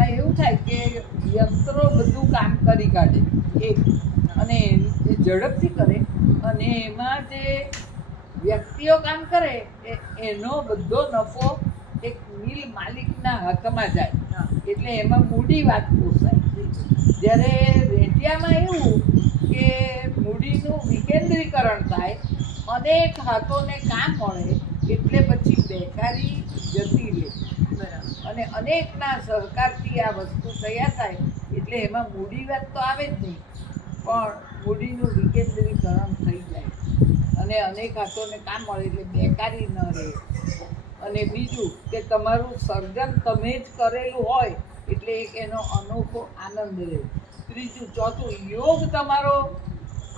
એમાં એવું થાય કે યંત્રો બધું કામ કરી કાઢે એક. અને એ ઝડપથી કરે અને એમાં જે વ્યક્તિઓ કામ કરે એ એનો બધો નફો એક મિલ માલિકના હકમાં જાય. એટલે એમાં મૂડી વાત પોસાય. જ્યારે રેટિયામાં એવું કે મૂડીનું વિકેન્દ્રીકરણ થાય અનેક હાથોને કામ મળે એટલે પછી બેકારી જતી રહે. અને અનેકના સહકારથી આ વસ્તુ તૈયાર થાય, એટલે એમાં મૂડી વાત તો આવે જ નહીં, પણ મૂડીનું વિકેન્દ્રીકરણ થઈ જાય. અને અનેક હાથોને કામ મળે એટલે બેકારી ન રહે. અને બીજું કે તમારું સર્જન તમે જ કરેલું હોય, એટલે એક એનો અનોખો આનંદ રહે. ત્રીજું, ચોથું, યોગ તમારો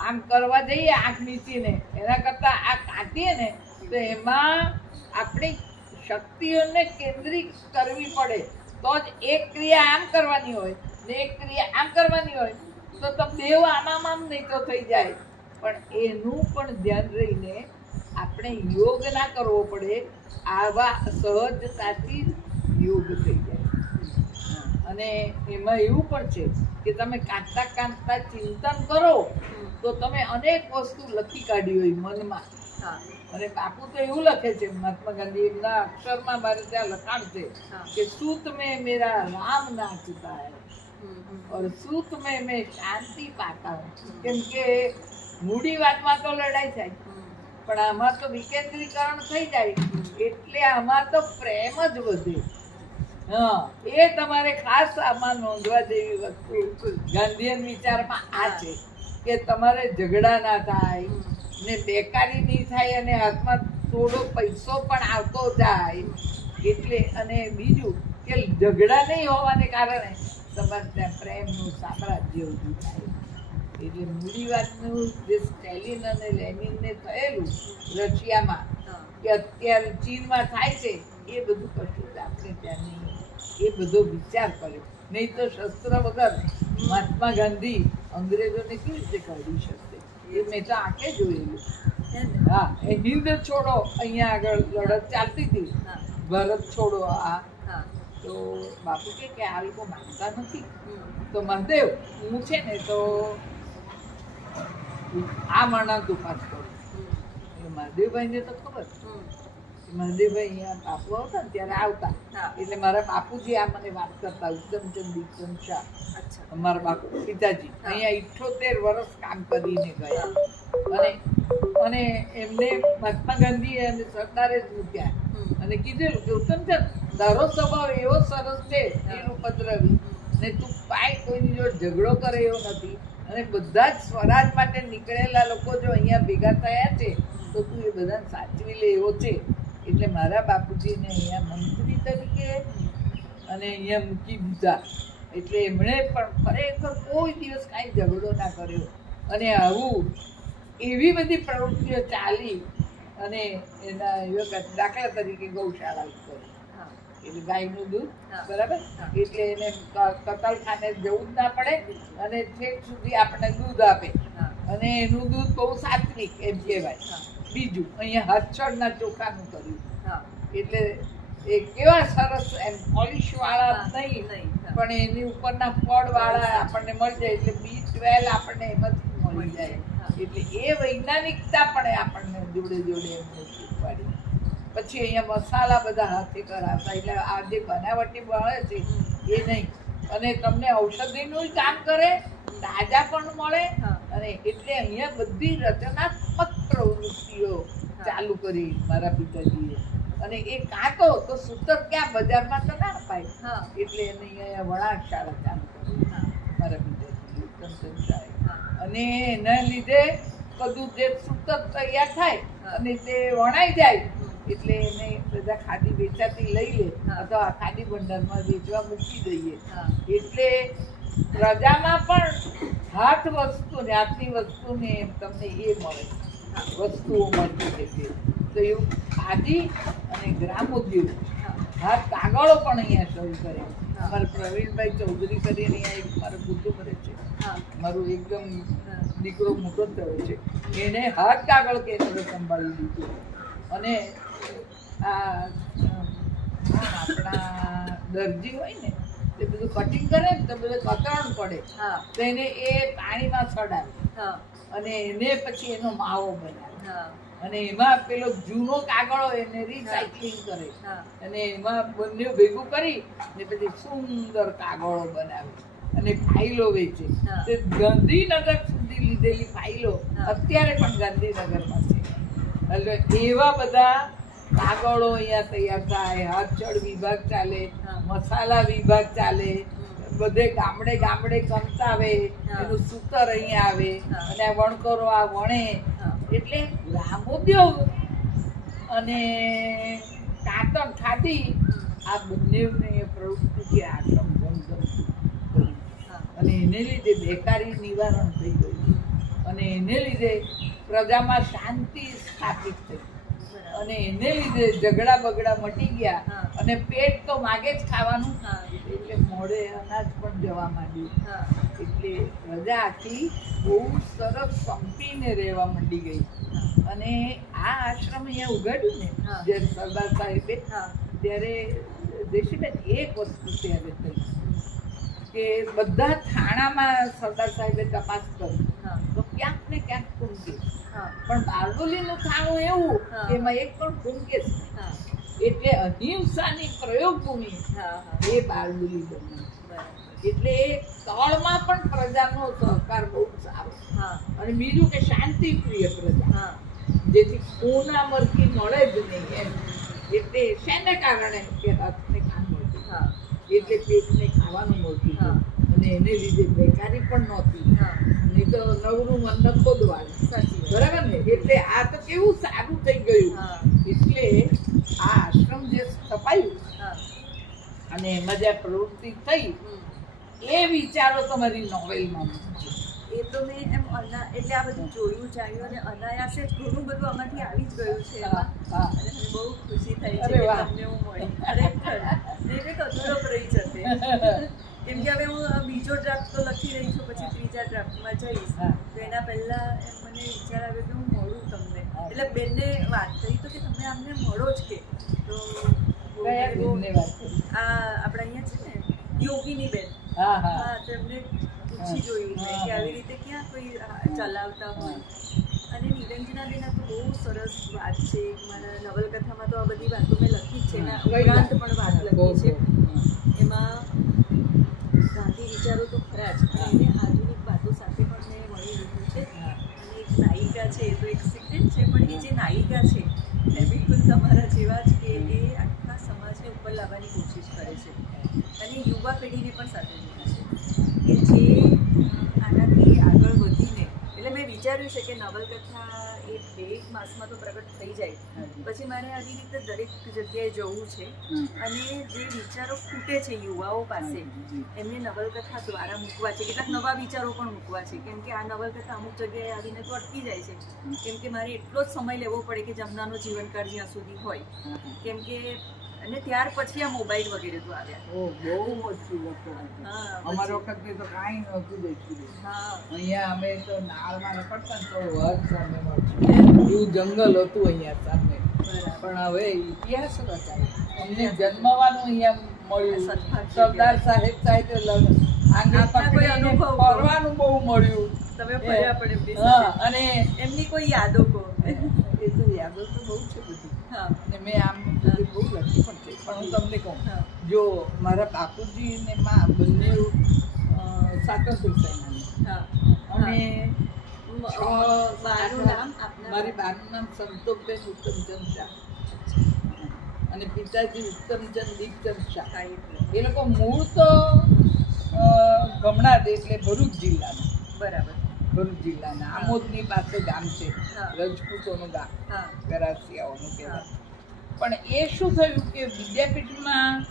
આમ કરવા જઈએ આંખ નીચીને, એના કરતાં આ કાઢીએ ને, તો એમાં આપણી શક્તિઓને કેન્દ્રિત કરવી પડે, તો જ એક ક્રિયા આમ કરવાની હોય ને એક ક્રિયા આમ કરવાની હોય, તો તો બેવ આમામ આમ નહીં તો થઈ જાય. પણ એનું પણ ધ્યાન રહીને આપણે યોગ ના કરવો પડે, આવા સહજતાથી યોગ થઈ જાય. અને એમાં એવું પણ છે કે તમે કાંતા કાંતા ચિંતન કરો, તો તમે અનેક વસ્તુ લખી કાઢી હોય મનમાં. હા. અને બાપુ તો એવું લખે છે મહાત્મા ગાંધી એમના અક્ષરમાં મારે ત્યાં લખાણ છે કે સૂત મેં મેરા રામ ના ચુકા હૈ સૂત મેં મેં શાંતિ પાતા કેમ કે મૂડી વાતમાં તો લડાઈ થાય. પણ આમાં તો વિકેન્દ્રીકરણ થઈ જાય. એટલે આમાં તો પ્રેમ જ વધે. હા એ તમારે ખાસ આમાં નોંધવા જેવી વસ્તુ ગાંધીયન વિચારમાં આ છે કે તમારે ઝઘડા ના થાય. ને બેકારી નહીં થાય અને હાથમાં થોડો પૈસો પણ આવતો જાય. એટલે અને બીજું કે ઝઘડા નહીં હોવાને કારણે તમારે ત્યાં પ્રેમનું સામ્રાજ્ય ઊભું થાય. એટલે મૂડીવાદનું જે સ્ટેલિન અને લેનિનને થયેલું રશિયામાં કે અત્યારે ચીનમાં થાય છે એ બધું કશું જ આપણે ત્યાં નહીં. એ બધો વિચાર કર્યો. નહીં તો શસ્ત્ર વગર મહાત્મા ગાંધી અંગ્રેજોને કેવી રીતે કાઢી શકશે? એ મેં તો આંખે જોયેલું. હે એ હિન્દ છોડો અહીંયા આગળ લડત ચાલતી હતી. ભારત છોડો આ. તો બાપુ કે કે આ લોકો માનતા નથી. તો મહાદેવ હું છે ને તો આ મણા પાછ કરું. મહાદેવભાઈને તો ખબર. મહાદેવભાઈ અહીંયા બાપુ આવતા ને ત્યારે આવતા. એટલે મારા બાપુજી આ મને વાત કરતા ઉત્તમચંદ દીપચંદ શાહ. અમારા બાપુ પિતાજી. અહીંયા ઇઠ્ઠોતેર વર્ષ કામ કરીને ગયા. અને અને એમને મહાત્મા ગાંધી અને સરદારે જ મૂક્યા. અને કીધેલું કે ઉત્તમચંદ તારો સ્વભાવ એવો સરસ છે. એનું પદ્રવી ને તું પાય કોઈની જોડે ઝઘડો કરે એવો નથી. અને બધા જ સ્વરાજ માટે નીકળેલા લોકો જો અહીંયા ભેગા થયા છે તો તું એ બધાને સાચવી લે એવો છે. એટલે મારા બાપુજીને અહીંયા મંત્રી તરીકે અને અહીંયા મૂકી દીધા. એટલે એમણે પણ ખરેખર કોઈ દિવસ કાંઈ ઝઘડો ના કર્યો. અને આવું એવી બધી પ્રવૃત્તિઓ ચાલી અને એના એવા દાખલા તરીકે ગૌશાળા કરી હા. એટલે ગાયનું દૂધ. બરાબર. એટલે એને કતલખાને જવું જ ના પડે અને છેક સુધી આપણને દૂધ આપે. અને એનું દૂધ બહુ સાત્વિક એમ કહેવાય. બીજું અહીંયા હથચળના ચોખાનું કર્યું. એટલે એ કેવા સરસ એમ પોલિશવાળા નહીં નહીં, પણ એની ઉપરના ફળ વાળા આપણને મળી જાય એટલે બી ટ્વેલ આપણને એમાંથી મળી મળી જાય. એટલે એ વૈજ્ઞાનિકતા પણ આપણને જોડે જોડે એમને શીખવાડી પછી અહીંયા મસાલા બધા હાથે કરાવતા એટલે આ જે બનાવટી મળે છે એ નહીં. અને તમને ઔષધિનું કામ કરે તાજા પણ મળે. અને એટલે અહીંયા બધી રચનાત્મક પ્રવૃત્તિઓ ચાલુ કરી મારા પિતાજીએ. અને એ કાંતો તો સૂતર ક્યાં બજારમાં તો ના અપાય હા. એટલે એને અહીંયા વણાટ શાળા ચાલુ કરી મારા પિતાજી ઉત્તમચંદ અને એના લીધે બધું જે સૂતર તૈયાર થાય અને તે વણાઈ જાય. એટલે એને બધા ખાદી વેચાતી લઈ લે. અથવા ખાદી ભંડારમાં વેચવા મૂકી દઈએ. એટલે પ્રજામાં પણ હાથ વસ્તુ ને હાથની વસ્તુને તમને એ મળે. વસ્તુઓ મળતી છે. તે. તો એવું ખાદી અને ગ્રામ ઉદ્યોગ હા કાગળો પણ અહીંયા શરૂ કરે. અમારે પ્રવીણભાઈ ચૌધરી કરીને અહીંયા એક મારો બુદ્ધુ કરે છે. હા. મારું એકદમ દીકરો મોટો થયો છે. એને હાથ કાગળ કેન્દ્ર સંભાળી લીધું. અને આ આપણા હોય ને તે બધું કટિંગ કરે ને તો બધું કતરણ પડે. તો એને એ પાણીમાં સડાવે. અને એને પછી એનો માવો બનાવે. અને એમાં પેલો જૂનો કાગળો એને રિસાયકલિંગ કરે. અને એમાં બંને ભેગું કરી ને પછી સુંદર કાગળો બનાવે. અને ફાઇલો વેચે. તે ગાંધીનગર સુધી લીધેલી ફાઇલો અત્યારે પણ ગાંધીનગરમાં છે. એટલે એવા બધા કાગળો અહીંયા તૈયાર થાય હાથચળ વિભાગ ચાલે, મસાલા વિભાગ ચાલે, બધે ગામડે ગામડે કંતાવે એનું સૂતર અહીંયા આવે, અને આ વણકરો આ વણે. એટલે ઉદ્યોગ અને કાતર ખાધી, આ બંનેને પ્રવૃત્તિથી આશ્રમ ધમધમ અને એને લીધે બેકારી નિવારણ થઈ ગયું. અને એને લીધે પ્રજામાં શાંતિ સ્થાપિત થઈ. અને એને લીધે ઝઘડા બગડા મટી ગયા. અને પેટ તો માગે જ ખાવાનું. એટલે મોડે અનાજ પણ જવા માંડ્યું. એટલે પ્રજા આખી બહુ સરસ સંપીને રહેવા માંડી ગઈ. અને આ આશ્રમ અહીંયા ઉગાડ્યું ને જ્યારે સરદાર સાહેબે હા. ત્યારે દેશીબેન એક વસ્તુ ત્યારે થઈ. કે બધા થાણામાં સરદાર સાહેબે તપાસ કરી. તો ક્યાંક ને ક્યાંક હા પણ બારડોલીનું થાણું એવું એમાં એક પણ. હા. એટલે અહિંસાની પ્રયોગભૂમિ હા હા. એ બારડોલી બની. એટલે તળમાં પણ પ્રજાનો સહકાર બહુ સારો અને બીજું કે શાંતિ પ્રિય પ્રજા. હા. જેથી ખૂના મરકી મળે જ નહીં એમ. એટલે શેને કારણે કે હાથને કામ મળતું? હા. એટલે પેટને ખાવાનું મળતું હા. અને એને લીધે બેકારી પણ નહોતી. હા તો નવરું મન ન સાચી બરાબર ને? એટલે આ તો કેવું સારું થઈ ગયું. એટલે આ આશ્રમ જે સ્થપાયું અને એમાં જે પ્રવૃત્તિ થઈ એ વિચારો તમારી નોવેલમાં એ તો મેં એમ અના એટલે આ બધું જોયું જાણ્યું અને અનાયાસે ઘણું બધું આમાંથી આવી જ ગયું છે એમાં. અને મને બહુ ખુશી થઈ છે કે તમને હું મળી. ખરેખર. મેં અધૂરો રહી જતે. કેમ કે હવે હું બીજો ડ્રાફ્ટ તો લખી રહી છું પછી ત્રીજા ડ્રાફ્ટમાં જઈશ. તો એના પહેલા મને વિચાર આવ્યો કે હું મળું તમને. એટલે બેનને વાત કરી તો કે તમે આમને મળો જ કે. તો? આ આપણે અહીંયા છે ને યોગીની બેન. હા હા. તો એમને પૂછી જોયું મેં કે આવી રીતે ક્યાં કોઈ ચલાવતા હોય. અને નિરંજના બેન આ તો બહુ સરસ વાત છે. મારા નવલકથામાં તો આ બધી વાતો મેં લખી જ છે. એના ઉપરાંત પણ વાત લખી છે. એમાં વિચારો તો ખરા જ. એને આધુનિક વાતો સાથે પણ મેં મળી લીધું છે. અને એક નાયિકા છે એ તો એક સિક્રેટ છે પણ એ જે નાયિકા છે એ બિલકુલ તમારા જેવા જ કે એ આખા સમાજને ઉપર લાવવાની કોશિશ કરે છે અને યુવા પેઢીને પણ સાથે લીધા છે કે જે આનાથી આગળ વધીને એટલે વિચાર્યું છે કે નવલકથા એ બે એક માસમાં તો પ્રગટ થઈ જાય. પછી મારે આવી રીતે દરેક જગ્યાએ જવું છે. અને જે વિચારો ખૂટે છે યુવાઓ પાસે એમને નવલકથા દ્વારા મૂકવા છે. કેટલાક નવા વિચારો પણ મૂકવા છે. કેમ કે આ નવલકથા અમુક જગ્યાએ આવીને તો અટકી જાય છે. કેમ કે મારે એટલો જ સમય લેવો પડે કે જમનાનો જીવનકાળ જ્યાં સુધી હોય. કેમ કે અને ત્યાર પછી આ મોબાઈલ વગેરે તો આવ્યા. ઓ બહુ ઓછી વસ્તુ હા, અમારા વખત તો કાંઈ નહોતું દેખ્યું. હા. અહીંયા અમે તો નાળમાં રખડતા ને તો વર્ગ સામે એવું જંગલ હતું અહીંયા સામે. પણ હવે ઇતિહાસ રચાય અમને જન્મવાનું અહીંયા મળ્યું. સરદાર સાહેબ સાહેબ આંગળી. ફરવાનું બહુ મળ્યું. તમે ફર્યા પડે હા અને એમની કોઈ યાદો કહો એ તો યાદો તો બહુ છે બધી. અને મેં આમ બહુ લખી પણ છે. પણ હું તમને કહું જો મારા બાપુજી ને માં બંને સાચો હા. અને મારી બાનું નામ સંતોષબેન ઉત્તમચંદ શાહ. અને પિતાજી ઉત્તમચંદ દીપચંદ શાહ. એ લોકો મૂળ તો ગમણા ગમણાદ એટલે ભરૂચ જિલ્લાના. બરાબર. ભરૂચ જિલ્લાના આમોદની પાસે ગામ છે. રજપૂતોનું ગામ. હા. કહેવાય. પણ એ શું થયું કે વિદ્યાપીઠમાં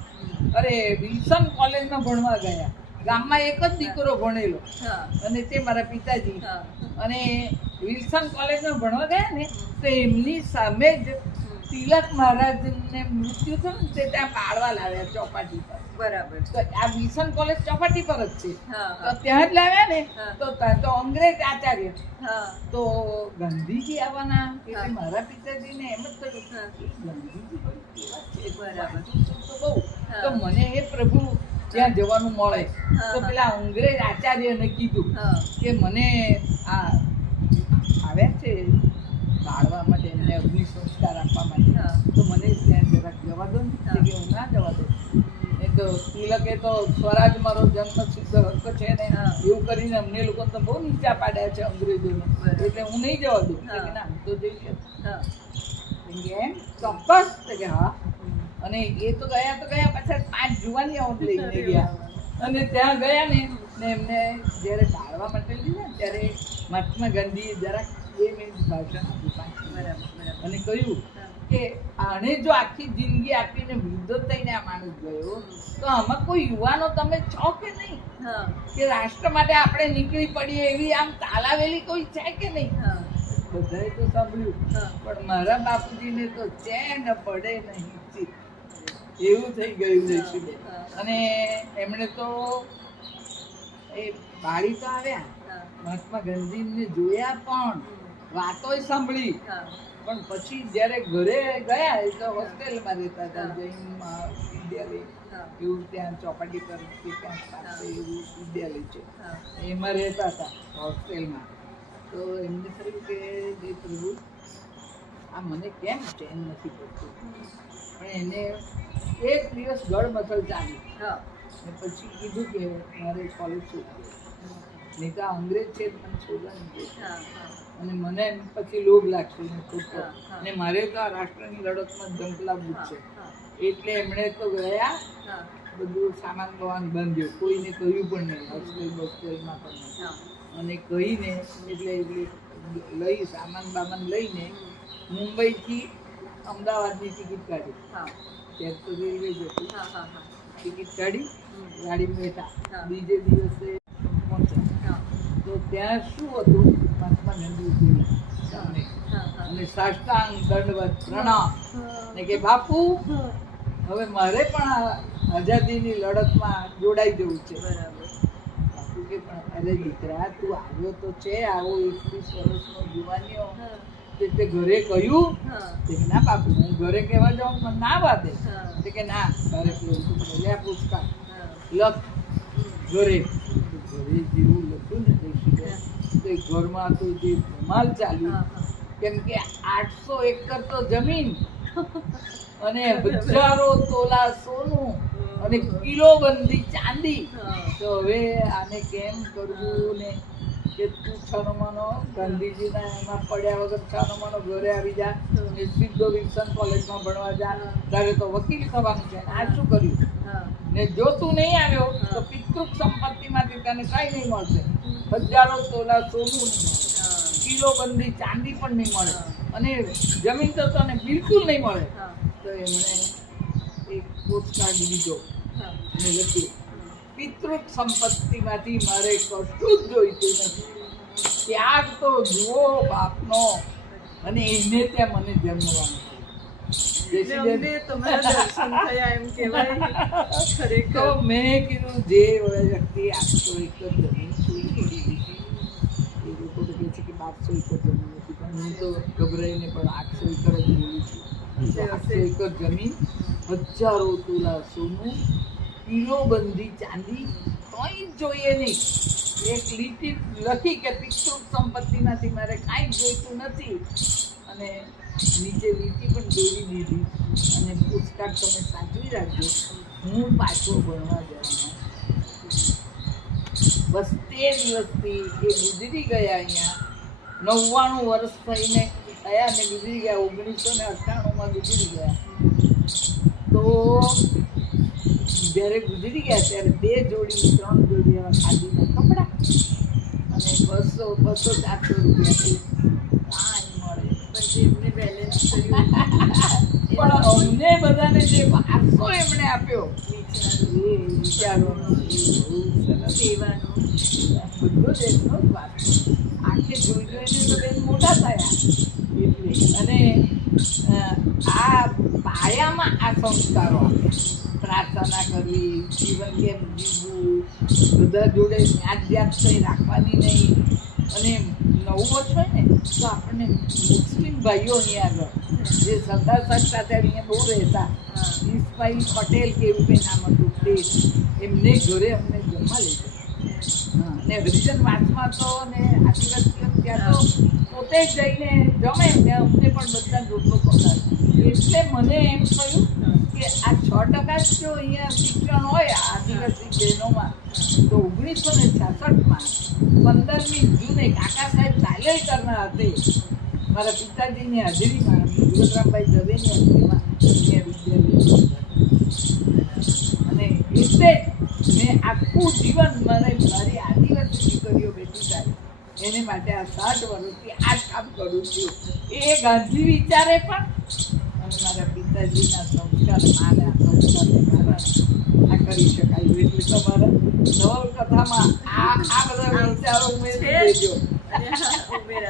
અરે વિલ્સન કોલેજમાં ભણવા ગયા. ગામમાં એક જ દીકરો ભણેલો. હા. અને તે મારા પિતાજી. હા. અને વિલ્સન કોલેજમાં ભણવા ગયા ને તો એમની સામે જ તિલક મહારાજને મૃત્યુ થયું ને તે ત્યાં પાડવા લાવ્યા ચોપાટી પર. બરાબર. તો આ મિશન કોલેજ ચોપાટી પર જ છે. તો ત્યાં જ લાવ્યા ને તો તો અંગ્રેજ આચાર્ય. તો ગાંધીજી આવવાના એટલે. મારા પિતાજીને એમ જ કહ્યું ગાંધીજી બરાબર. તો બહુ. તો મને એ પ્રભુ ત્યાં જવાનું મળે. તો પેલા અંગ્રેજ આચાર્યને કીધું કે મને આ આવ્યા છે બાળવા માટે એમને અગ્નિ સંસ્કાર આપવા માટે હા. તો મને ત્યાં જરાક જવા દો ને. કે હું ના જવા દઉં. એ તો તિલકે તો સ્વરાજ મારો જન્મ સિદ્ધ હક્ક છે ને એવું કરીને અમને લોકો તો બહુ નીચા પાડ્યા છે અંગ્રેજોને. એટલે હું નહીં જવા દઉં. કે ના તો જઈ એમ ચોક્કસ કે હા. અને એ તો ગયા તો ગયા પાછા પાંચ જુવાની જુવાનીઓ લઈને ગયા. અને ત્યાં ગયા ને ને એમને જ્યારે ટાળવા માટે લીધા ત્યારે મહાત્મા ગાંધીએ જરાક બે મિનિટ ભાષણ આપ્યું પાંચ અને કહ્યું. કે આને જો આખી જિંદગી આપીને વૃદ્ધો થઈને આ માણસ ગયો તો આમાં કોઈ યુવાનો તમે છો કે નહીં? કે રાષ્ટ્ર માટે આપણે નીકળી પડીએ એવી આમ તાલાવેલી કોઈ છે કે નહીં? બધાએ તો સાંભળ્યું. પણ મારા બાપુજીને તો ચેન પડે નહીં એવું થઈ ગયું દેશીબેન અને એમણે તો એ બાળી તો આવ્યા. મહાત્મા ગાંધીને જોયા પણ. વાતોય સાંભળી. પણ પછી જ્યારે ઘરે ગયા એટલે તો હોસ્ટેલમાં રહેતા હતા જૈન વિદ્યાલય એવું ત્યાં ચોપાટી પર કે ક્યાંક પાસે એવું વિદ્યાલય છે. હા. એમાં રહેતા હતા હોસ્ટેલમાં. તો એમને થયું કે જે પ્રભુ આ મને કેમ ચેન નથી પડતું? પણ એને એક દિવસ ગળ મથલ ચાલી. હા. ને પછી કીધું કે મારે કોલેજ છોડવું નહીં તો અંગ્રેજ છે પણ મને છોડવાની હા હા. અને મને પછી લોભ લાગશે ખોટો. અને મારે તો આ રાષ્ટ્રની લડતમાં ઝંપલાવવું જ છે. એટલે એમણે તો ગયા બધું સામાન બવાન બંધ્યો કોઈને કહ્યું પણ નહીં હોસ્ટેલ બોસ્ટેલમાં પણ અને કહીને એટલે એટલે લઈ સામાન બામાન લઈને મુંબઈથી અમદાવાદની ટિકિટ કાઢી. હા. ત્યાં તો રેલવે જતી હા હા હા. ટિકિટ કાઢી ગાડી બેઠા. બીજે દિવસે પહોંચ્યા. તો ત્યાં શું હતું? મહાત્મા અને સાષ્ટાંગ દંડવત પ્રણામ. ને કે બાપુ હવે મારે પણ આઝાદીની લડતમાં જોડાઈ જવું છે. બરાબર. બાપુ કે પણ અરે દીકરા તું આવ્યો તો છે આવો એકવીસ વર્ષનો યુવાનીઓ તે તે ઘરે કહ્યું. તે કે ના બાપુ હું ઘરે કહેવા જાઉં મને ના વાતે તે કે ના તારે તું પુસ્તક હા. લખ ઘરે. ઘરે જેવું ઘરમાં તો જે ધમાલ ચાલ્યું કેમ કે આઠસો એકર તો જમીન અને હજારો તોલા સોનું અને કિલો બંધી ચાંદી. તો હવે આને કેમ કરવું ને? કે તું છનમાનો ગાંધીજીના એમાં પડ્યા વગર છનમાનો ઘરે આવી જા ને સીધો વિલ્સન કોલેજમાં ભણવા જા. તારે તો વકીલ થવાનું છે. આ શું કર્યું? ને જો તું નહીં આવ્યો તો પિતૃક સંપત્તિમાંથી તને કઈ નહીં મળશે. હજારો તોલા સોનું કિલો બંધી ચાંદી પણ નહીં મળે. અને જમીન તો તને બિલકુલ નહીં મળે. તો એમણે એક પોસ્ટકાર્ડ લીધો અને લખ્યું પિતૃક સંપત્તિમાંથી મારે કશું જ જોઈતું નથી. ત્યાગ તો જુઓ બાપનો. અને એને ત્યાં મને જન્મવાનું. મેં કીધું જે વ્યક્તિ આઠસો એકર જમીન છોડી એ લોકો તો કહે છે કે બારસો એકર જમીન હતી પણ હું તો ગભરાઈને પણ આઠસો એકર જ બોલું છું. આઠસો એકર જમીન હજારો તોલા સોનું કિલો બંધી ચાંદી કંઈ જોઈએ નહીં. એક લીટી લખી કે પિતૃક સંપત્તિમાંથી મારે કાંઈ જોઈતું નથી. અને નીચે લીટી પણ દોરી દીધી અને પુસ્તક તમે સાચવી રાખજો. હું પાછો ભણવા જવાનો બસ તે દિવસથી એ ગુજરી ગયા અહીંયા, નવ્વાણું વર્ષ થઈને થયા ને ગુજરી ગયા, ઓગણીસો ને અઠ્ઠાણુંમાં ગુજરી ગયા. તો જ્યારે ગુજરી ગયા ત્યારે બે જોડી, ત્રણ જોડી એવા ખાદીના કપડાં અને બસો બસો ચારસો રૂપિયાથી કાંઈ મળે પણ જે એમને બેલેન્સ કર્યું પણ બધાને જે વારસો એમણે આપ્યો. વિચાર એ વિચારવાનો એ બહુ સરસ સેવાનો બધો જ એમનો જ વારસો જોઈ જોઈને તો બેન મોટા થયા. એટલે અને આ પાયામાં આ સંસ્કારો આપ્યા પ્રાર્થના કરવી, જીવન કેમ જીવવું, બધા જોડે જ્ઞાત જ્ઞાત થઈ રાખવાની નહીં. અને નવું વર્ષ હોય ને, તો આપણને મુસ્લિમ ભાઈઓ અહીંયા આગળ જે સરદાર સાહેબ સાથે અહીંયા બહુ રહેતા. ઈશભાઈ પટેલ કે એવું કંઈ નામ હતું તે એમને ઘરે અમને જમવા લઈ ગયા. હા, ને હરિજન વાસમાં તો ને આદિવાસીઓ ત્યાં તો પોતે જઈને જમે ને અમને પણ બધા રોટલો પકાવે એટલે મને એમ થયું કે આ છ ટકા જ જો અહીંયા શિક્ષણ હોય આદિવાસી બહેનોમાં તો ઓગણીસો ને છાસઠમાં પંદરમી જૂને કાકા સાહેબ તાલે કરનાર હતી. મારા પિતાજીની હાજરીમાં. વિજયરામભાઈ દવેની હાજરીમાં અને એટલે જ મેં આખું જીવન મને મારી આદિવાસી દીકરીઓ બેઠી થાય. એને માટે આ સાઠ વર્ષથી આ કામ કરું છું. એ ગાંધી વિચારે પણ. અને મારા પિતાજીના સંસ્કાર મારા સંસ્કારને કારણે આ કરી શકાય એટલે તમારા નવલકથામાં આ આ બધા વિચારો ઉમેરી. દેજો.